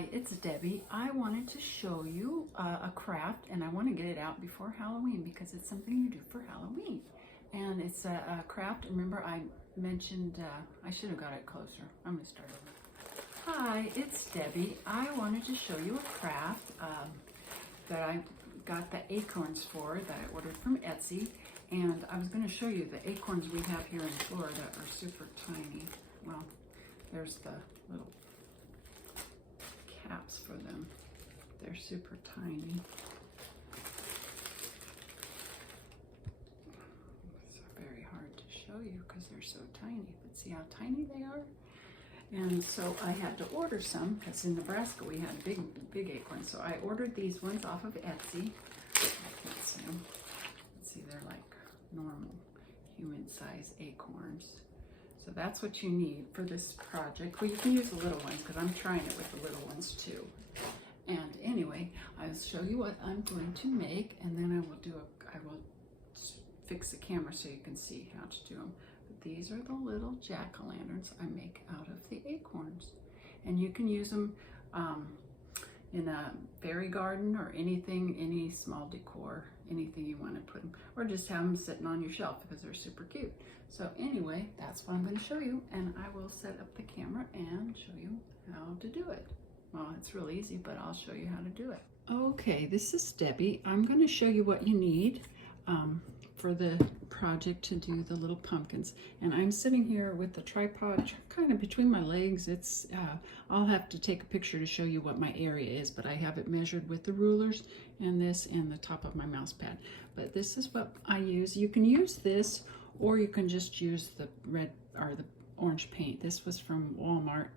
Hi, it's Debbie. I wanted to show you a craft, and I want to get it out before Halloween because it's something you do for Halloween. And it's a craft. Remember, I mentioned, I should have got it closer. I'm going to start over. Hi, it's Debbie. I wanted to show you a craft that I got the acorns for that I ordered from Etsy. And I was going to show you the acorns we have here in Florida are super tiny. Well, there's the little caps for them. They're super tiny. It's very hard to show you because they're so tiny, but see how tiny they are? And so I had to order some because in Nebraska we had big acorns. So I ordered these ones off of Etsy. I can't see them. Let's see, they're like normal human size acorns. So that's what you need for this project. Well, you can use the little ones because I'm trying it with the little ones too. And anyway, I'll show you what I'm going to make, and then I will fix the camera so you can see how to do them. But these are the little jack-o'-lanterns I make out of the acorns. And you can use them in a fairy garden or anything, any small decor, anything you want to put them, or just have them sitting on your shelf because they're super cute. So anyway, that's what I'm going to show you, and I will set up the camera and show you how to do it. Well, it's real easy, but I'll show you how to do it. Okay, this is Debbie. I'm going to show you what you need for the project to do the little pumpkins. And I'm sitting here with the tripod kind of between my legs. It's I'll have to take a picture to show you what my area is, but I have it measured with the rulers and this and the top of my mouse pad. But this is what I use. You can use this, or you can just use the red or the orange paint. This was from Walmart,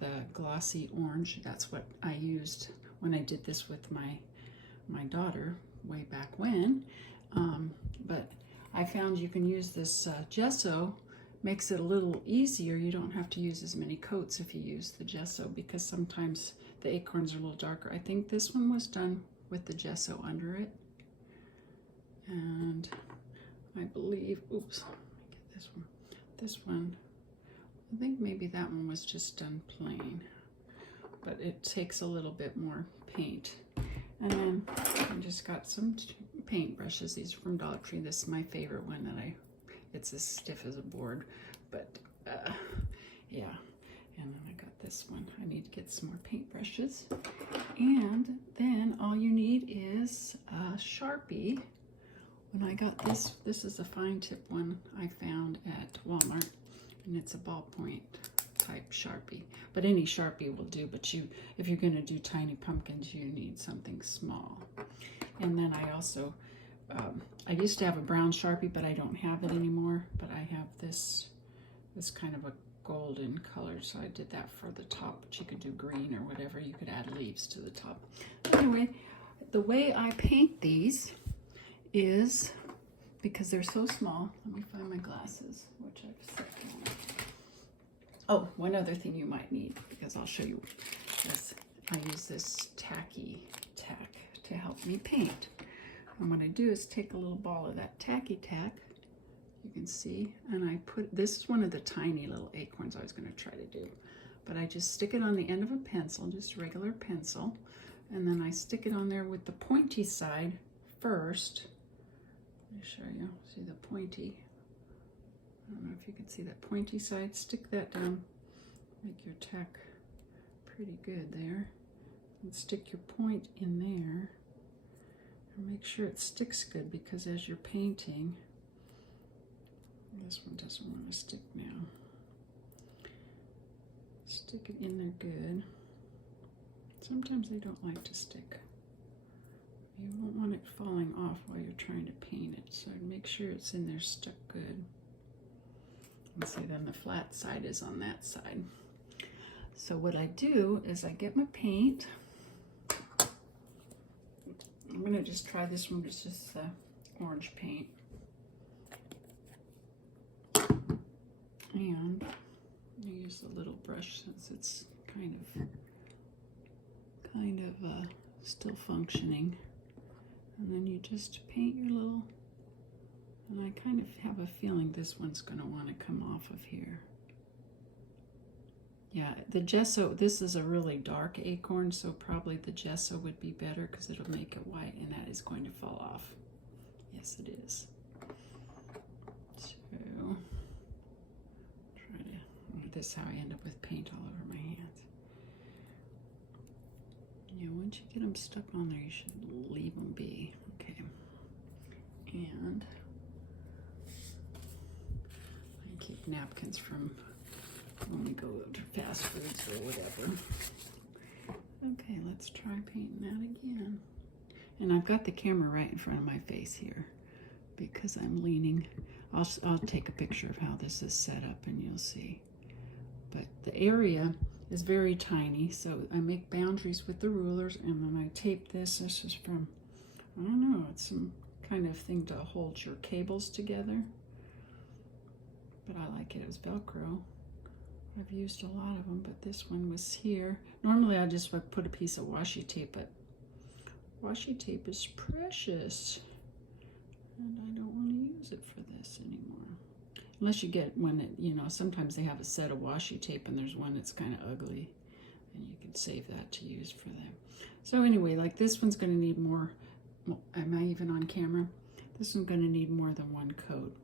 the glossy orange. That's what I used when I did this with my daughter way back when. But I found you can use this gesso. Makes it a little easier. You don't have to use as many coats if you use the gesso because sometimes the acorns are a little darker. I think this one was done with the gesso under it. And I believe, oops, let me get this one. This one, I think maybe that one was just done plain, but it takes a little bit more paint. And then I just got some paint brushes. These are from Dollar Tree. This is my favorite one that it's as stiff as a board, but yeah. And then I got this one. I need to get some more paint brushes. And then all you need is a Sharpie. When I got this is a fine tip one I found at Walmart, and it's a ballpoint type Sharpie. But any Sharpie will do, but if you're going to do tiny pumpkins, you need something small. And then I also, I used to have a brown Sharpie, but I don't have it anymore. But I have this kind of a golden color, so I did that for the top, but you could do green or whatever. You could add leaves to the top. Anyway, the way I paint these is, because they're so small, let me find my glasses, which I've set down. Oh, one other thing you might need, because I'll show you this. I use this tacky tack to help me paint. And what I do is take a little ball of that tacky tack, you can see, and I put, this is one of the tiny little acorns I was going to try to do, but I just stick it on the end of a pencil, just a regular pencil, and then I stick it on there with the pointy side first. Let me show you. See the pointy? I don't know if you can see that pointy side. Stick that down. Make your tack pretty good there. And stick your point in there. And make sure it sticks good, because as you're painting, this one doesn't want to stick now. Stick it in there good. Sometimes they don't like to stick. You won't want it falling off while you're trying to paint it, so make sure it's in there stuck good. And see, then the flat side is on that side. So what I do is I get my paint. I'm going to just try this one. It's just orange paint. And I use a little brush since it's kind of still functioning. And then you just paint your little, and I kind of have a feeling this one's going to want to come off of here. Yeah, the gesso, this is a really dark acorn, so probably the gesso would be better because it'll make it white, and that is going to fall off. Yes, it is. So, try to, this is how I end up with paint all over my hands. Yeah, once you get them stuck on there, you should leave them be. Okay. And I keep napkins from when we go to fast foods or whatever. Okay, let's try painting that again. And I've got the camera right in front of my face here because I'm leaning. I'll take a picture of how this is set up and you'll see. But the area is very tiny, so I make boundaries with the rulers, and then I tape this. This is from, I don't know, it's some kind of thing to hold your cables together. But I like it. It was Velcro. I've used a lot of them, but this one was here. Normally I just would put a piece of washi tape, but washi tape is precious, and I don't want to use it for this anymore. Unless you get one that, you know, sometimes they have a set of washi tape and there's one that's kind of ugly, and you can save that to use for them. So anyway, like this one's going to need more. Am I even on camera? This one's going to need more than one coat.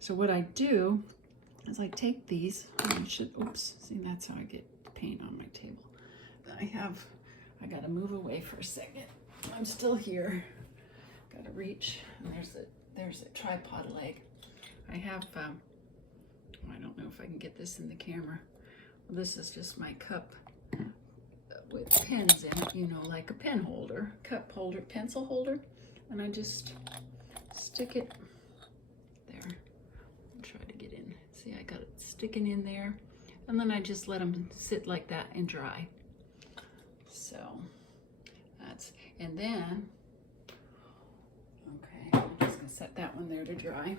So what I do is I take these, and oops, see, that's how I get paint on my table. I got to move away for a second. I'm still here. Got to reach, and there's a tripod leg. I have, I don't know if I can get this in the camera. Well, this is just my cup with pens in it, you know, like a pen holder, cup holder, pencil holder, and I just stick it there. I'll try to get in. See, I got it sticking in there, and then I just let them sit like that and dry. So that's, and then, okay, I'm just gonna set that one there to dry.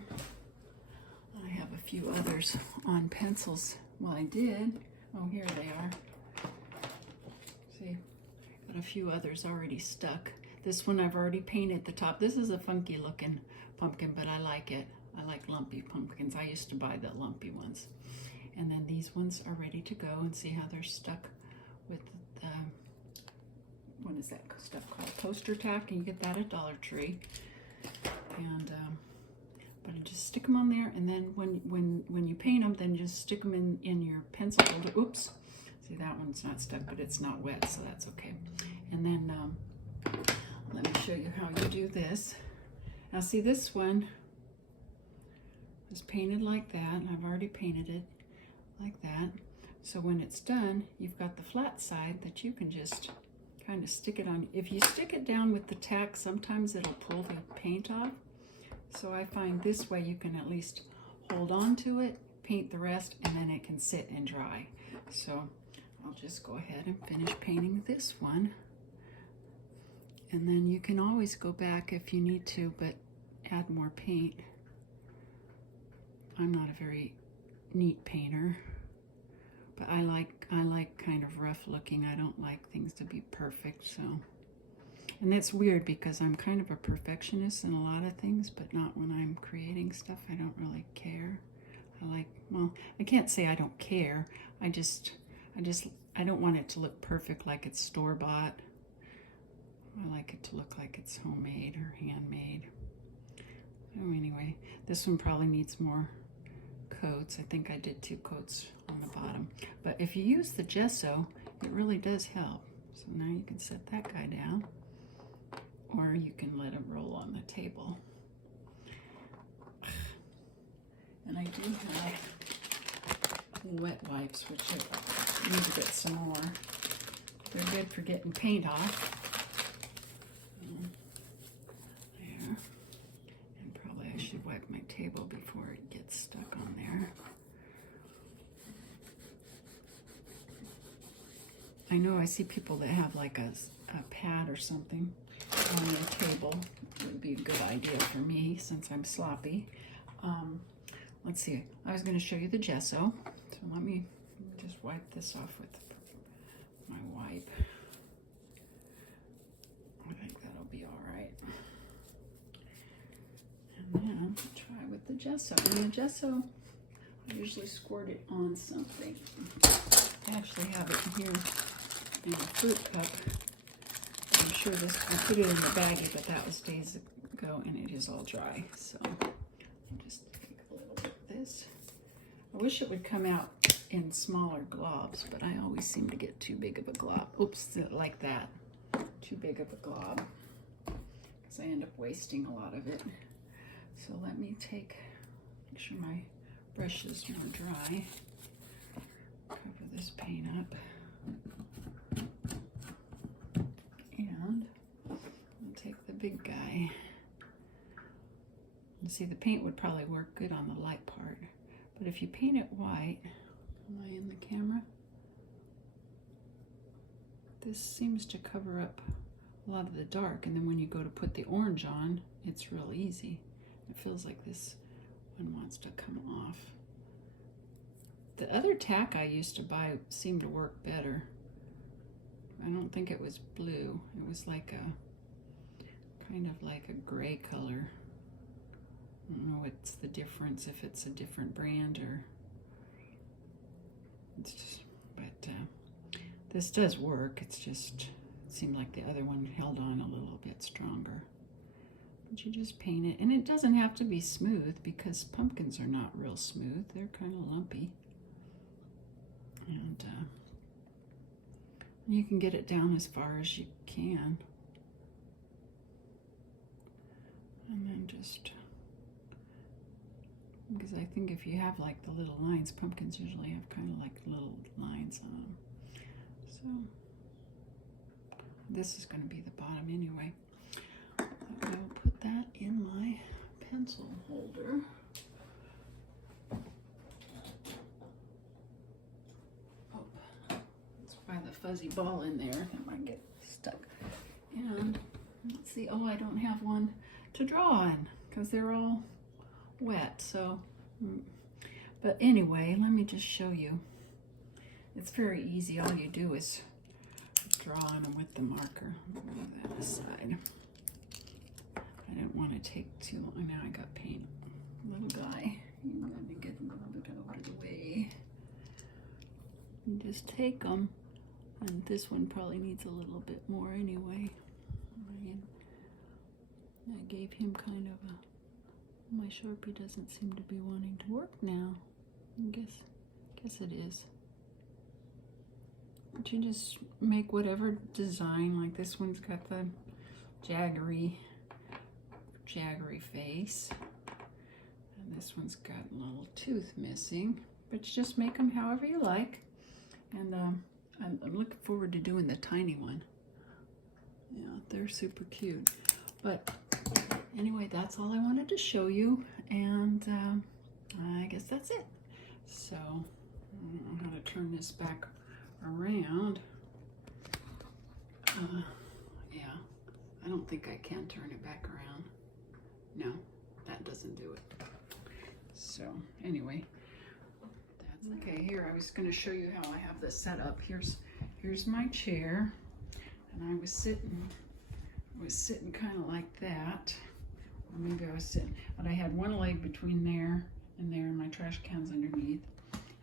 I have a few others on pencils. Well, I did. Oh, here they are. See, got a few others already stuck. This one I've already painted the top. This is a funky looking pumpkin, but I like it. I like lumpy pumpkins. I used to buy the lumpy ones. And then these ones are ready to go, and see how they're stuck with the, what is that stuff called? Poster tack, and you get that at Dollar Tree. And, but I just stick them on there, and then when you paint them, then just stick them in your pencil holder. Oops, see, that one's not stuck, but it's not wet, so that's okay. And then let me show you how you do this. Now see, this one is painted like that. I've already painted it like that. So when it's done, you've got the flat side that you can just kind of stick it on. If you stick it down with the tack, sometimes it'll pull the paint off. So I find this way you can at least hold on to it, paint the rest, and then it can sit and dry. So I'll just go ahead and finish painting this one. And then you can always go back if you need to, but add more paint. I'm not a very neat painter, but I like kind of rough looking. I don't like things to be perfect, so. And that's weird because I'm kind of a perfectionist in a lot of things, but not when I'm creating stuff. I don't really care. Well, I can't say I don't care. I don't want it to look perfect like it's store-bought. I like it to look like it's homemade or handmade. So anyway, this one probably needs more coats. I think I did 2 coats on the bottom. But if you use the gesso, it really does help. So now you can set that guy down, or you can let him roll on the table. And I do have wet wipes, which I need to get some more. They're good for getting paint off. There. And probably I should wipe my table before it gets stuck on there. I know I see people that have like a pad or something on their table. It would be a good idea for me since I'm sloppy. Let's see, I was going to show you the gesso, so let me just wipe this off with my wipe. I think that'll be all right. And then try with the gesso. And the gesso, I usually squirt it on something. I actually have it here in a fruit cup. I'm sure this, I put it in the baggie, but that was days ago and it is all dry. So I'll just take a little bit of this. I wish it would come out in smaller globs, but I always seem to get too big of a glob. Oops, like that. Too big of a glob, because I end up wasting a lot of it. So let me make sure my brushes are dry. Cover this paint up. And I'll take the big guy. And see, the paint would probably work good on the light part. But if you paint it white, am I in the camera? This seems to cover up a lot of the dark, and then when you go to put the orange on, it's real easy. It feels like this one wants to come off. The other tack I used to buy seemed to work better. I don't think it was blue. It was like a kind of like a gray color. I don't know what's the difference, if it's a different brand or it's just, but this does work. It's just, it seemed like the other one held on a little bit stronger. But you just paint it, and it doesn't have to be smooth because pumpkins are not real smooth. They're kind of lumpy. And you can get it down as far as you can. And then just, because I think if you have like the little lines, pumpkins usually have kind of like little lines on them. So this is going to be the bottom anyway. I will put that in my pencil holder. Oh, let's find the fuzzy ball in there. It might get stuck. And let's see. Oh, I don't have one to draw on because they're all wet. So, but anyway, let me just show you. It's very easy. All you do is draw on them with the marker. Move that aside. I didn't want to take too long. Now I got paint. Little guy, you got to get a little bit out of the way. You just take them, and this one probably needs a little bit more anyway. I gave him kind of a. My Sharpie doesn't seem to be wanting to work now. I guess it is. But you just make whatever design. Like this one's got the jaggery face, and this one's got a little tooth missing. But you just make them however you like. And I'm looking forward to doing the tiny one. Yeah, they're super cute. But anyway, that's all I wanted to show you, and I guess that's it. So I don't know how to turn this back around. Yeah, I don't think I can turn it back around. No, that doesn't do it. So anyway, that's okay. Here, I was going to show you how I have this set up. Here's my chair, and I was sitting kind of like that. Or maybe I was sitting, but I had one leg between there and there, and my trash can's underneath.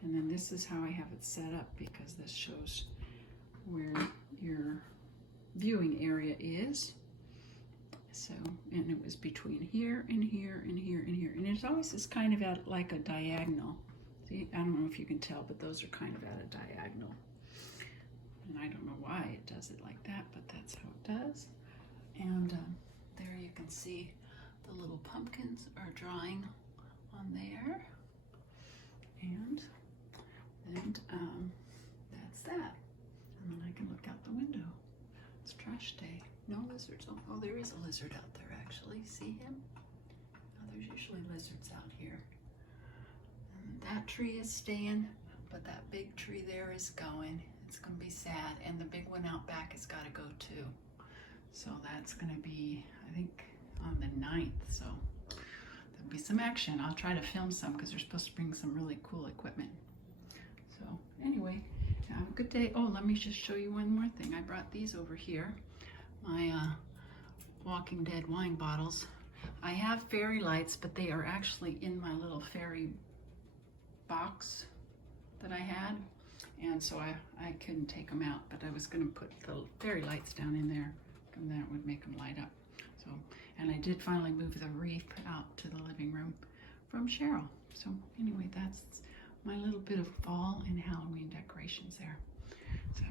And then this is how I have it set up, because this shows where your viewing area is. So, and it was between here and here and here and here. And it's always is kind of at like a diagonal. See, I don't know if you can tell, but those are kind of at a diagonal. And I don't know why it does it like that, but that's how it does. And there you can see the little pumpkins are drying on there. And that's that. And then I can look out the window. It's trash day. No lizards. Oh, there is a lizard out there actually. See him? Oh, there's usually lizards out here. And that tree is staying, but that big tree there is going. It's going to be sad. And the big one out back has got to go too. So that's going to be, I think, on the 9th. So there'll be some action. I'll try to film some because they're supposed to bring some really cool equipment. So anyway, have a good day. Oh, let me just show you one more thing. I brought these over here. My Walking Dead wine bottles. I have fairy lights, but they are actually in my little fairy box that I had. and so I couldn't take them out, but I was going to put the fairy lights down in there, and that would make them light up. So, and I did finally move the wreath out to the living room from Cheryl. So anyway, that's my little bit of fall and Halloween decorations there. So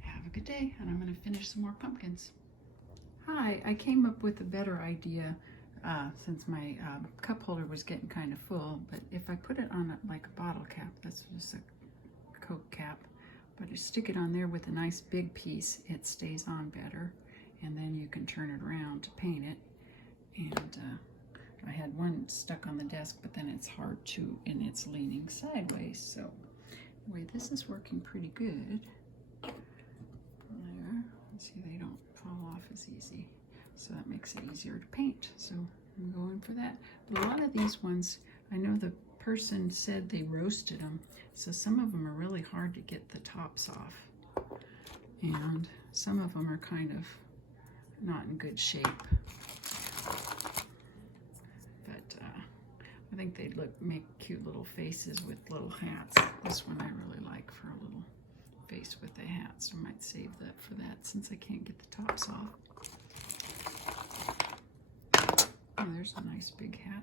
have a good day, and I'm going to finish some more pumpkins. Hi, I came up with a better idea since my cup holder was getting kind of full, but if I put it on like a bottle cap, that's just a Coke cap, but you stick it on there with a nice big piece, it stays on better, and then you can turn it around to paint it. And I had one stuck on the desk, but then it's hard to, and it's leaning sideways. So anyway, this is working pretty good. There, see, they don't fall off as easy, so that makes it easier to paint. So I'm going for that. But a lot of these ones, I know the person said they roasted them, so some of them are really hard to get the tops off, and some of them are kind of not in good shape. But I think they'd make cute little faces with little hats. This one I really like for a little face with a hat, so I might save that for that since I can't get the tops off. Oh, there's a nice big hat.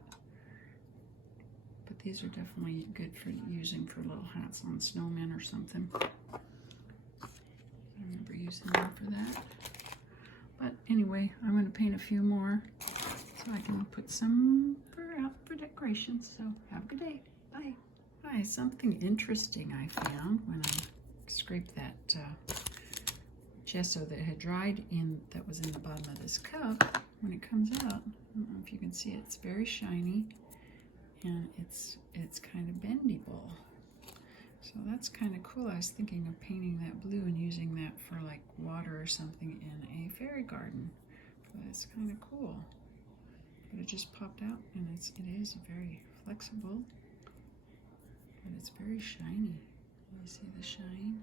But these are definitely good for using for little hats on snowmen or something. I remember using them for that. But anyway, I'm going to paint a few more so I can put some out for decorations. So have a good day. Bye. Hi, something interesting I found when I scraped that gesso that had dried in, that was in the bottom of this cup. When it comes out, I don't know if you can see it, it's very shiny, and it's kind of bendable. So that's kind of cool. I was thinking of painting that blue and using that for like water or something in a fairy garden. But it's kind of cool. But it just popped out, and it is very flexible, but it's very shiny. You see the shine?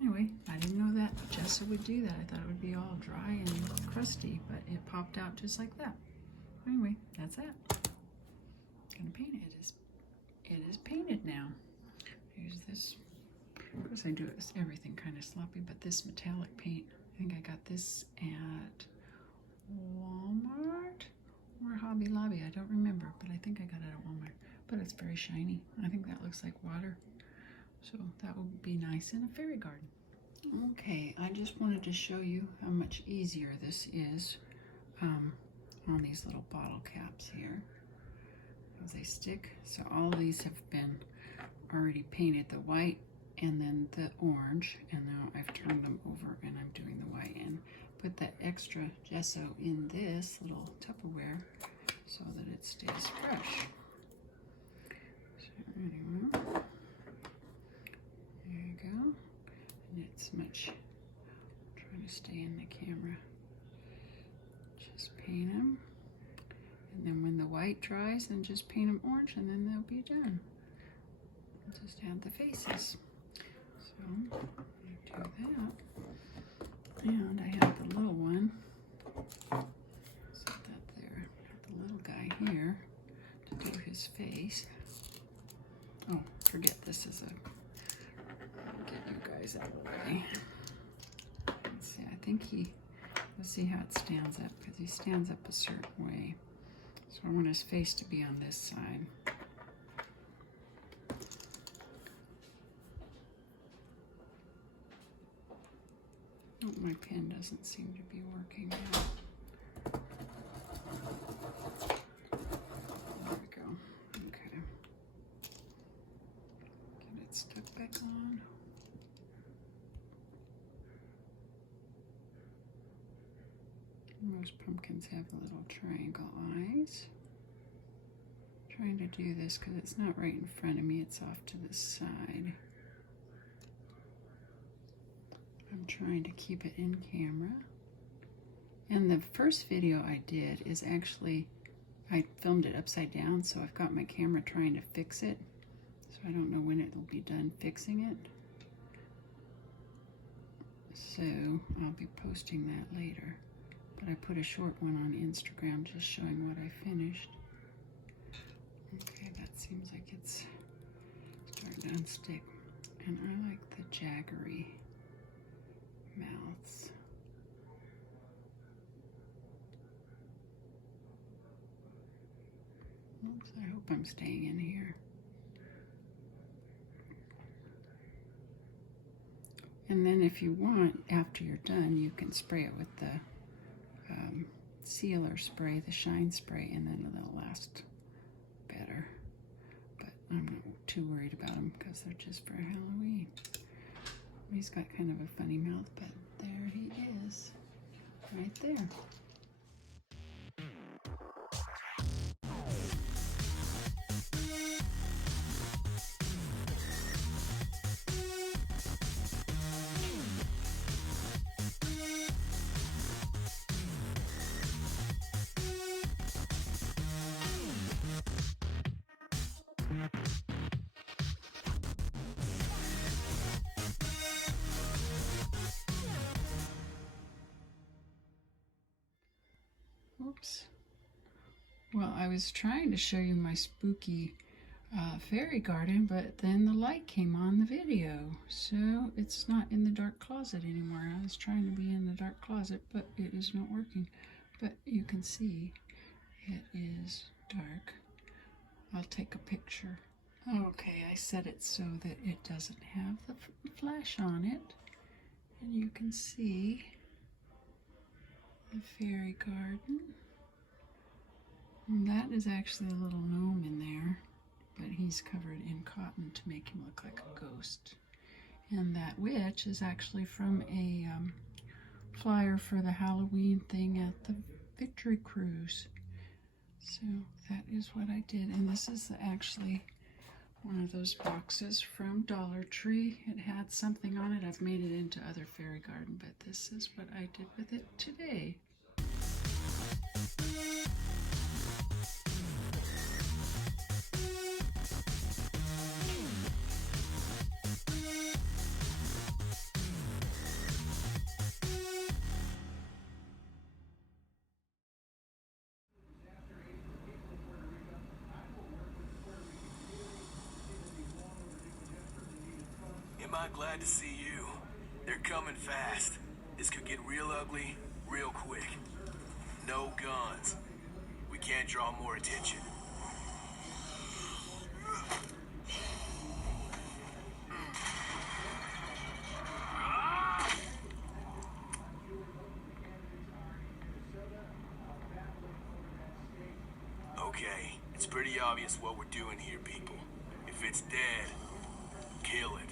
Anyway, I didn't know that gesso would do that. I thought it would be all dry and crusty, but it popped out just like that. Anyway, that's that. Gonna paint it. It is painted now. Here's this. Of course, I do everything kind of sloppy, but this metallic paint, I think I got this at Walmart or Hobby Lobby. I don't remember, but I think I got it at Walmart. But it's very shiny. I think that looks like water. So that would be nice in a fairy garden. Okay, I just wanted to show you how much easier this is on these little bottle caps here. As they stick. So all these have been already painted, the white and then the orange, and now I've turned them over and I'm doing the white and put that extra gesso in this little Tupperware so that it stays fresh. So anyway, there you go. And it's much, I'm trying to stay in the camera. Just paint them. And then when the white dries, then just paint them orange, and then they'll be done. Just add the faces. So I do that. And I have the little one. Set that there. Got the little guy here to do his face. Oh, forget this is I'll get you guys out of the way. Let's see, I think let's see how it stands up, because he stands up a certain way. So I want his face to be on this side. Oh, my pen doesn't seem to be working now. There we go. Okay. Get it stuck back on. Most pumpkins have little triangle eyes. I'm trying to do this because it's not right in front of me, it's off to the side. I'm trying to keep it in camera. And the first video I did is actually, I filmed it upside down, so I've got my camera trying to fix it. So I don't know when it will be done fixing it. So I'll be posting that later. But I put a short one on Instagram just showing what I finished. Okay, that seems like it's starting to unstick. And I like the jaggery mouths. Oops, I hope I'm staying in here. And then if you want, after you're done, you can spray it with the sealer spray, the shine spray, and then it'll last better. But I'm not too worried about them because they're just for Halloween. He's got kind of a funny mouth, but there he is, right there. Oops. Well, I was trying to show you my spooky fairy garden, but then the light came on the video, so it's not in the dark closet anymore. I was trying to be in the dark closet, but it is not working. But you can see it is dark. I'll take a picture. Okay, I set it so that it doesn't have the flash on it, and you can see the fairy garden. And that is actually a little gnome in there, but he's covered in cotton to make him look like a ghost. And that witch is actually from a flyer for the Halloween thing at the Victory Cruise. So that is what I did. And this is actually one of those boxes from Dollar Tree. It had something on it. I've made it into other fairy garden, but this is what I did with it today. Am I glad to see you? They're coming fast. This could get real ugly, real quick. No guns. We can't draw more attention. Okay, it's pretty obvious what we're doing here, people. If it's dead, kill it.